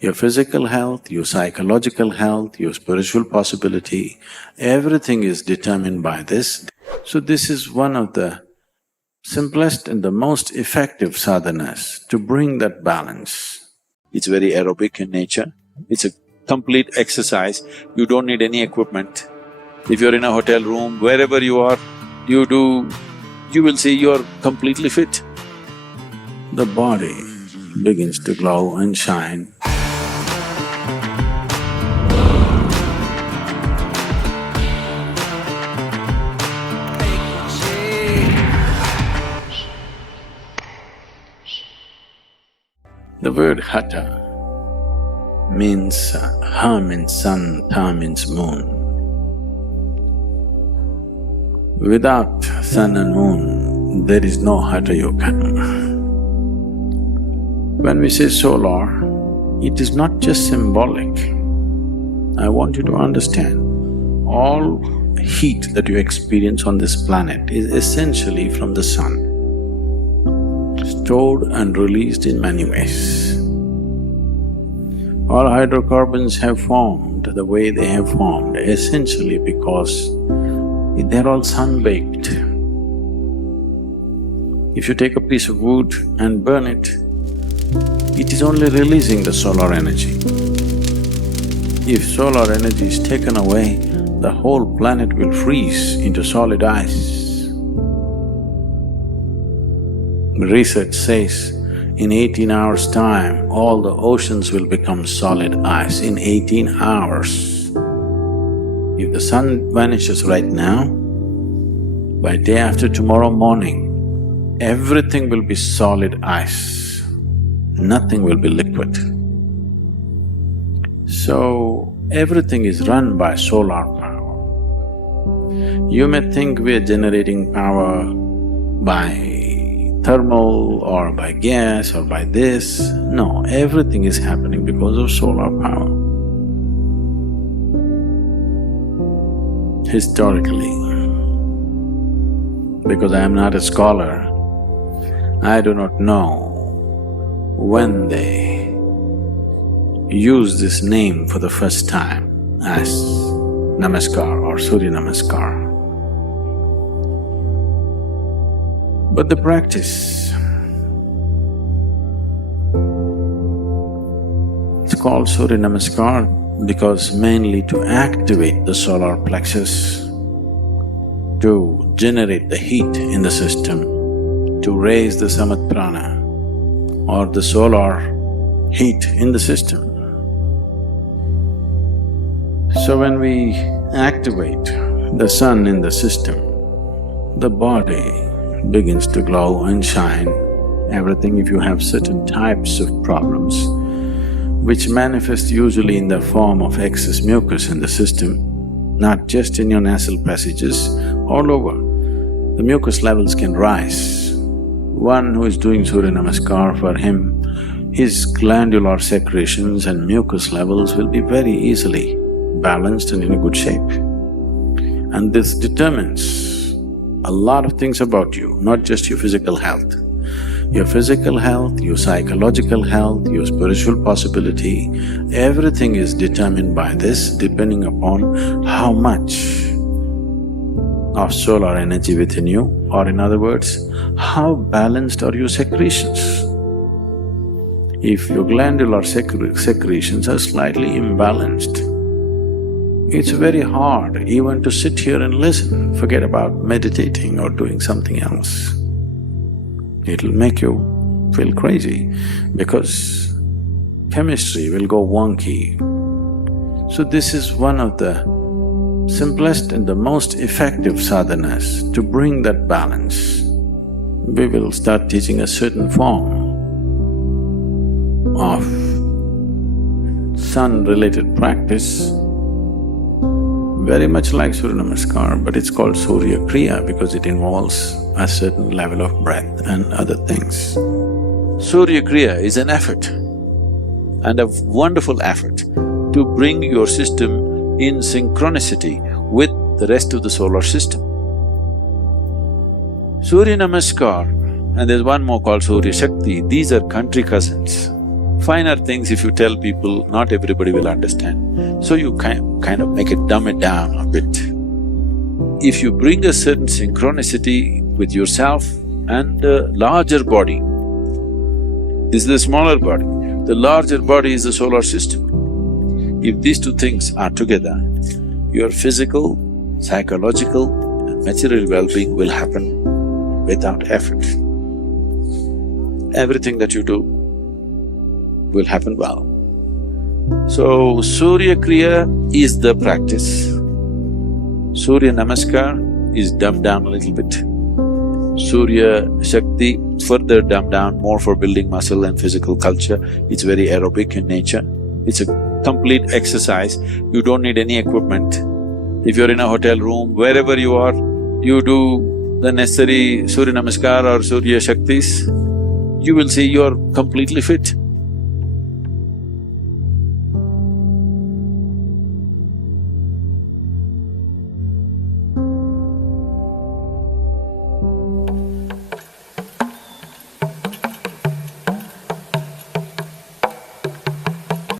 Your physical health, your psychological health, your spiritual possibility, everything is determined by this. So this is one of the simplest and the most effective sadhanas to bring that balance. It's very aerobic in nature, it's a complete exercise, you don't need any equipment. If you're in a hotel room, wherever you are, you will see you're completely fit. The body begins to glow and shine. The word hatha means ha means sun, tha means moon. Without sun and moon, there is no hatha yoga. When we say solar, it is not just symbolic. I want you to understand, all heat that you experience on this planet is essentially from the sun, stored and released in many ways. All hydrocarbons have formed the way they have formed essentially because they're all sun-baked. If you take a piece of wood and burn it, it is only releasing the solar energy. If solar energy is taken away, the whole planet will freeze into solid ice. Research says, in 18 hours' time, all the oceans will become solid ice in 18 hours. If the sun vanishes right now, by day after tomorrow morning, everything will be solid ice, nothing will be liquid. So, everything is run by solar power. You may think we are generating power by thermal or by gas or by this. No, everything is happening because of solar power. Historically, because I am not a scholar, I do not know when they used this name for the first time as Namaskar or Surya Namaskar. But the practice, it's called Surya Namaskar because mainly to activate the solar plexus, to generate the heat in the system, to raise the samat prana or the solar heat in the system. So when we activate the sun in the system, the body begins to glow and shine. Everything, if you have certain types of problems which manifest usually in the form of excess mucus in the system, not just in your nasal passages, all over, the mucus levels can rise. One who is doing Surya Namaskar, for him, his glandular secretions and mucus levels will be very easily balanced and in a good shape. And this determines a lot of things about you, not just your physical health. Your physical health, your psychological health, your spiritual possibility, everything is determined by this depending upon how much of solar energy within you, or in other words, how balanced are your secretions. If your glandular secretions are slightly imbalanced, it's very hard even to sit here and listen, forget about meditating or doing something else. It'll make you feel crazy because chemistry will go wonky. So this is one of the simplest and the most effective sadhanas to bring that balance. We will start teaching a certain form of sun-related practice, very much like Surya Namaskar, but it's called Surya Kriya because it involves a certain level of breath and other things. Surya Kriya is an effort and a wonderful effort to bring your system in synchronicity with the rest of the solar system. Surya Namaskar, and there's one more called Surya Shakti, these are country cousins. Finer things if you tell people, not everybody will understand. So you kind of make it, dumb it down a bit. If you bring a certain synchronicity with yourself and the larger body, this is the smaller body, the larger body is the solar system. If these two things are together, your physical, psychological and material well-being will happen without effort. Everything that you do will happen well. So, Surya Kriya is the practice. Surya Namaskar is dumbed down a little bit. Surya Shakti further dumbed down, more for building muscle and physical culture. It's very aerobic in nature. It's a complete exercise. You don't need any equipment. If you're in a hotel room, wherever you are, you do the necessary Surya Namaskar or Surya Shaktis, you will see you're completely fit.